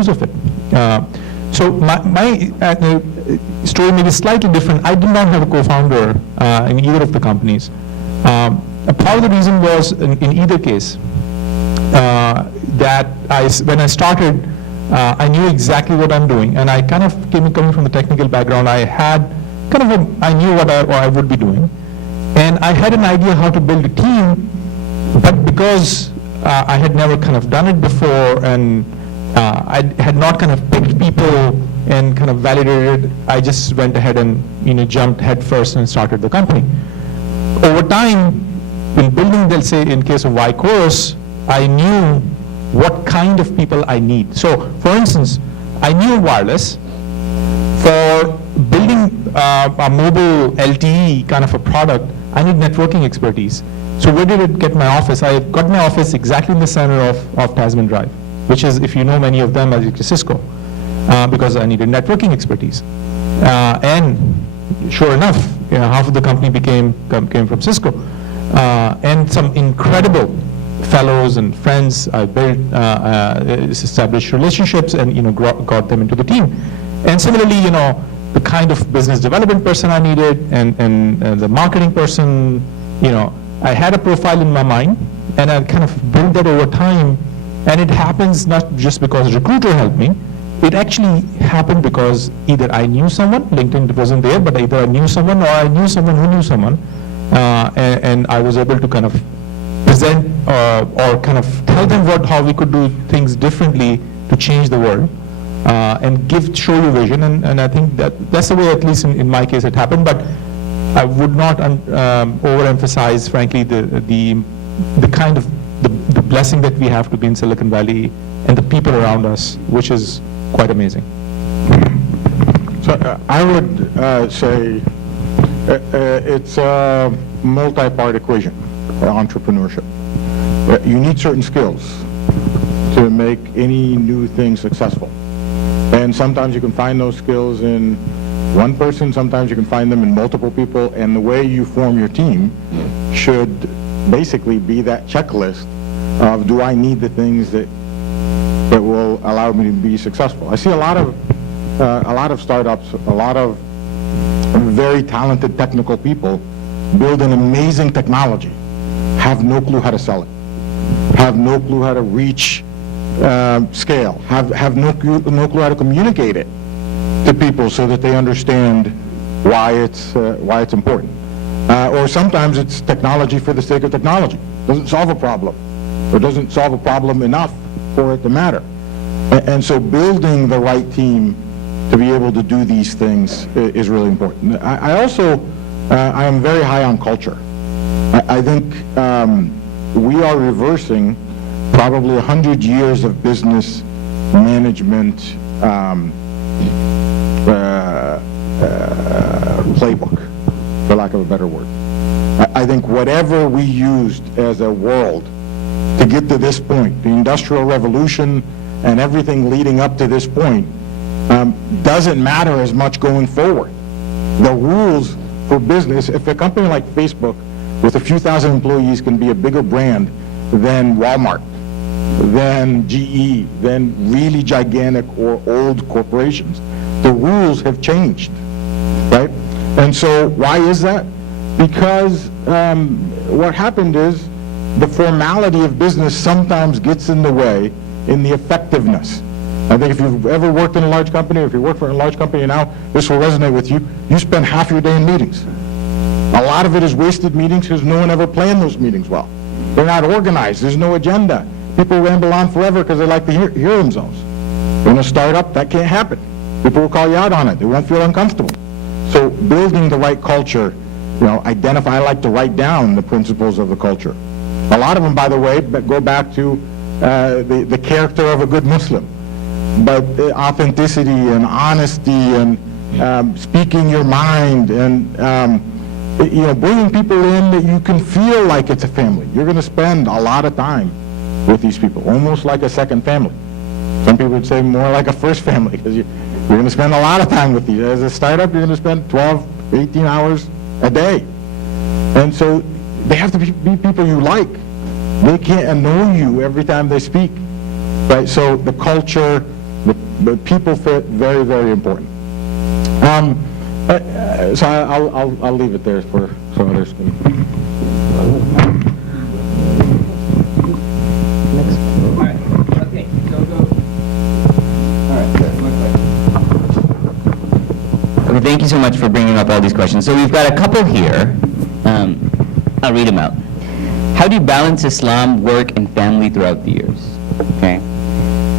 use of it. So my story may be slightly different. I did not have a co-founder in either of the companies. A part of the reason was, in either case, that when I started, I knew exactly what I'm doing, and I kind of coming from the technical background. I had I knew what I would be doing, and I had an idea how to build a team, but because I had never kind of done it before, and I had not kind of picked people and kind of validated, I just went ahead and jumped head first and started the company. Over time, in building, they'll say, in case of Y Course, I knew what kind of people I need. So, for instance, I knew wireless. For building a mobile LTE kind of a product, I need networking expertise. So where did it get my office? I got my office exactly in the center of Tasman Drive, which is, if you know many of them, as Cisco, because I needed networking expertise. And sure enough, half of the company came from Cisco. And some incredible fellows and friends I built, established relationships, and got them into the team. And similarly, the kind of business development person I needed, and the marketing person, I had a profile in my mind, and I kind of built that over time. And it happens not just because a recruiter helped me. It actually happened because either I knew someone, LinkedIn wasn't there, but either I knew someone or I knew someone who knew someone, and I was able to kind of present or kind of tell them how we could do things differently to change the world, and show you vision. And I think that's the way, at least in my case, it happened. But I would not overemphasize, frankly, the kind of the blessing that we have to be in Silicon Valley and the people around us, which is quite amazing. So I would say it's a multi-part equation, entrepreneurship. You need certain skills to make any new thing successful. And sometimes you can find those skills in one person, sometimes you can find them in multiple people, and the way you form your team should basically be that checklist of, do I need the things that will allow me to be successful? I see a lot of startups, a lot of very talented technical people build an amazing technology, have no clue how to sell it, have no clue how to reach scale, have no clue how to communicate it to people so that they understand why it's important. Or sometimes it's technology for the sake of technology. Doesn't solve a problem, or doesn't solve a problem enough for it to matter. And so building the right team to be able to do these things is really important. I am very high on culture. I think we are reversing probably 100 years of business management playbook, for lack of a better word. I think whatever we used as a world to get to this point, the Industrial Revolution and everything leading up to this point, doesn't matter as much going forward. The rules for business, if a company like Facebook with a few thousand employees can be a bigger brand than Walmart, than GE, than really gigantic or old corporations, the rules have changed, right? And so why is that? Because what happened is the formality of business sometimes gets in the way in the effectiveness. I think if you've ever worked in a large company, or if you work for a large company now, this will resonate with you. You spend half your day in meetings. A lot of it is wasted meetings because no one ever planned those meetings well. They're not organized. There's no agenda. People ramble on forever because they like to hear themselves. In a startup, that can't happen. People will call you out on it. They won't feel uncomfortable. So building the right culture, I like to write down the principles of the culture. A lot of them, by the way, go back to the character of a good Muslim. But authenticity and honesty and speaking your mind and bringing people in that you can feel like it's a family. You're going to spend a lot of time with these people, almost like a second family. Some people would say more like a first family, because you're going to spend a lot of time with these. As a startup, you're going to spend 12, 18 hours a day. And so they have to be people you like. They can't annoy you every time they speak. Right? So the culture, But people fit, very, very important. So I'll leave it there for so others can. Okay, thank you so much for bringing up all these questions. So we've got a couple here. I'll read them out. How do you balance Islam, work, and family throughout the years? Okay.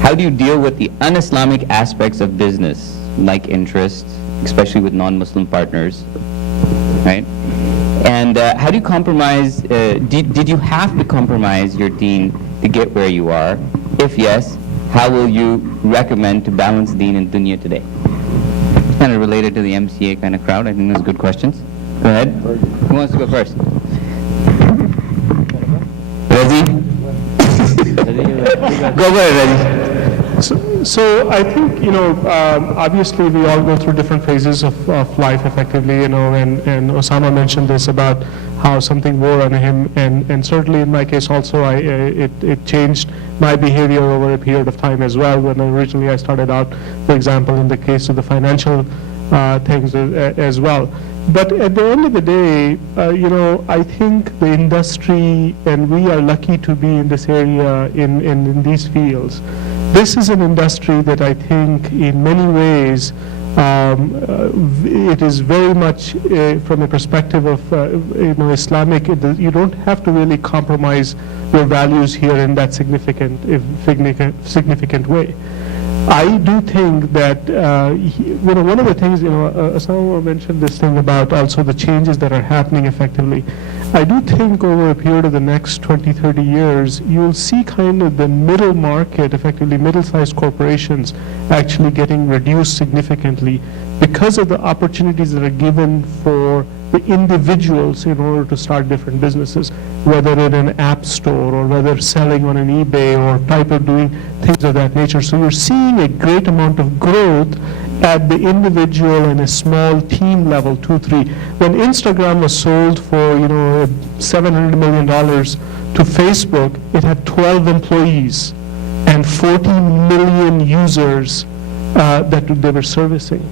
How do you deal with the un-Islamic aspects of business, like interest, especially with non-Muslim partners, right? And how do you compromise, did you have to compromise your deen to get where you are? If yes, how will you recommend to balance deen and dunya today? Kind of related to the MCA kind of crowd. I think those are good questions. Go ahead. Who wants to go first? Rezi? Go for it, Rezi. So I think, obviously we all go through different phases of life effectively, and Osama mentioned this about how something wore on him, and certainly in my case also, it changed my behavior over a period of time as well. When originally I started out, for example, in the case of the financial things as well. But at the end of the day, I think the industry, and we are lucky to be in this area, in these fields. This is an industry that I think in many ways it is very much from a perspective of Islamic. You don't have to really compromise your values here in that significant way. I do think that one of the things, Osama mentioned this thing about also the changes that are happening effectively. I do think over a period of the next 20, 30 years, you'll see kind of the middle market, effectively middle-sized corporations, actually getting reduced significantly because of the opportunities that are given for the individuals in order to start different businesses, whether in an app store or whether selling on an eBay or type of doing things of that nature. So we're seeing a great amount of growth at the individual and a small team level, 2, 3. When Instagram was sold for $700 million to Facebook, it had 12 employees and 40 million users that they were servicing.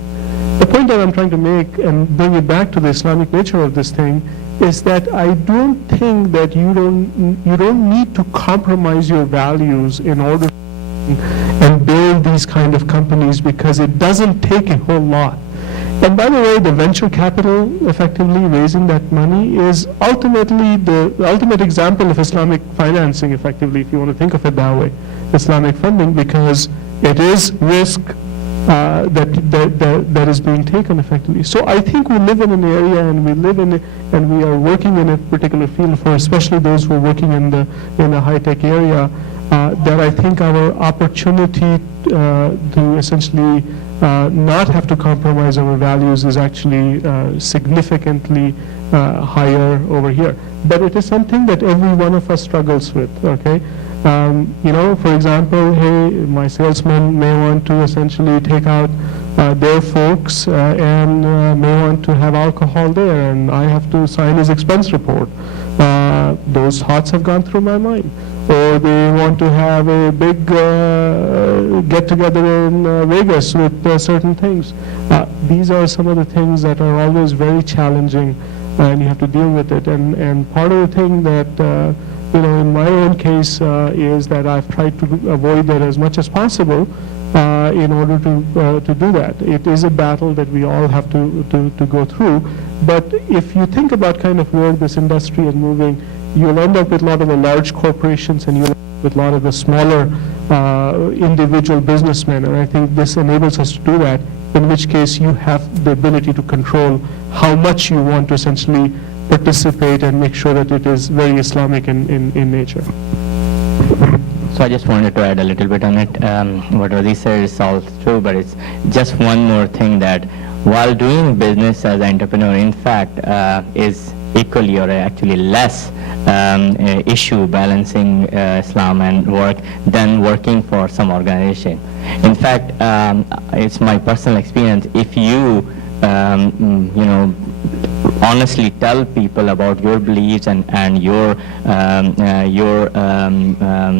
The point that I'm trying to make and bring it back to the Islamic nature of this thing is that I don't think that you don't need to compromise your values in order and build these kind of companies, because it doesn't take a whole lot. And by the way, the venture capital, effectively raising that money, is ultimately the ultimate example of Islamic financing, effectively, if you want to think of it that way, Islamic funding, because it is risk that is being taken effectively. So I think we live in an area, and we are working in a particular field, for especially those who are working in the high-tech area, that I think our opportunity to essentially not have to compromise our values is actually significantly higher over here. But it is something that every one of us struggles with, okay? For example, hey, my salesman may want to essentially take out their folks and may want to have alcohol there, and I have to sign his expense report. Those thoughts have gone through my mind. Or they want to have a big get-together in Vegas with certain things. These are some of the things that are always very challenging, and you have to deal with it. And part of the thing that in my own case is that I've tried to avoid that as much as possible in order to do that. It is a battle that we all have to go through. But if you think about kind of where this industry is moving, you'll end up with a lot of the large corporations, and you'll end up with a lot of the smaller individual businessmen. And I think this enables us to do that, in which case you have the ability to control how much you want to essentially participate and make sure that it is very Islamic in nature. So I just wanted to add a little bit on it. What Razi said is all true, but it's just one more thing, that while doing business as an entrepreneur, in fact, is equally or actually less issue balancing Islam and work than working for some organization. In fact, it's my personal experience. If you, honestly tell people about your beliefs and your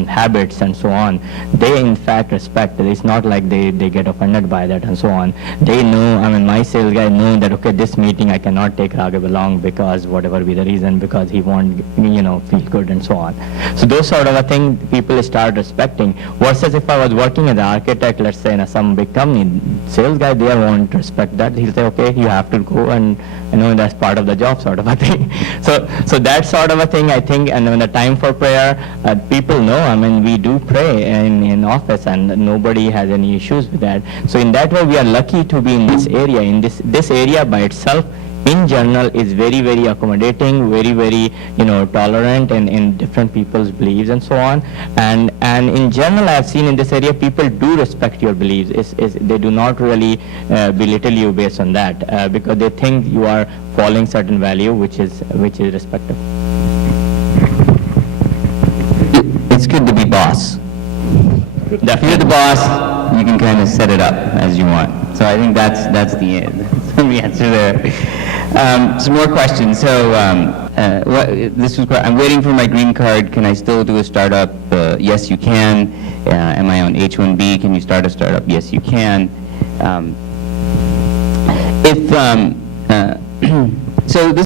habits and so on, they in fact respect it. It's not like they get offended by that and so on. They know, I mean, my sales guy know that, okay, this meeting I cannot take Raghav along because whatever be the reason, because he won't, feel good and so on. So those sort of a thing people start respecting. Versus if I was working as an architect, let's say in some big company, sales guy there won't respect that. He'll say, okay, you have to go, and that's part of the job, sort of a thing. So that sort of a thing, I think. And when the time for prayer, people know, I mean, we do pray in office, and nobody has any issues with that. So in that way, we are lucky to be in this area. In this area by itself, in general, is very, very accommodating, very, very, tolerant in different people's beliefs and so on. And in general, I've seen in this area, people do respect your beliefs. They do not really belittle you based on that, because they think you are following certain value, which is respectable. It's good to be boss. If you're the boss, you can kind of set it up as you want. So I think that's the answer there. Some more questions. So I'm waiting for my green card. Can I still do a startup? Yes, you can. Am I on H-1B? Can you start a startup? Yes, you can. So this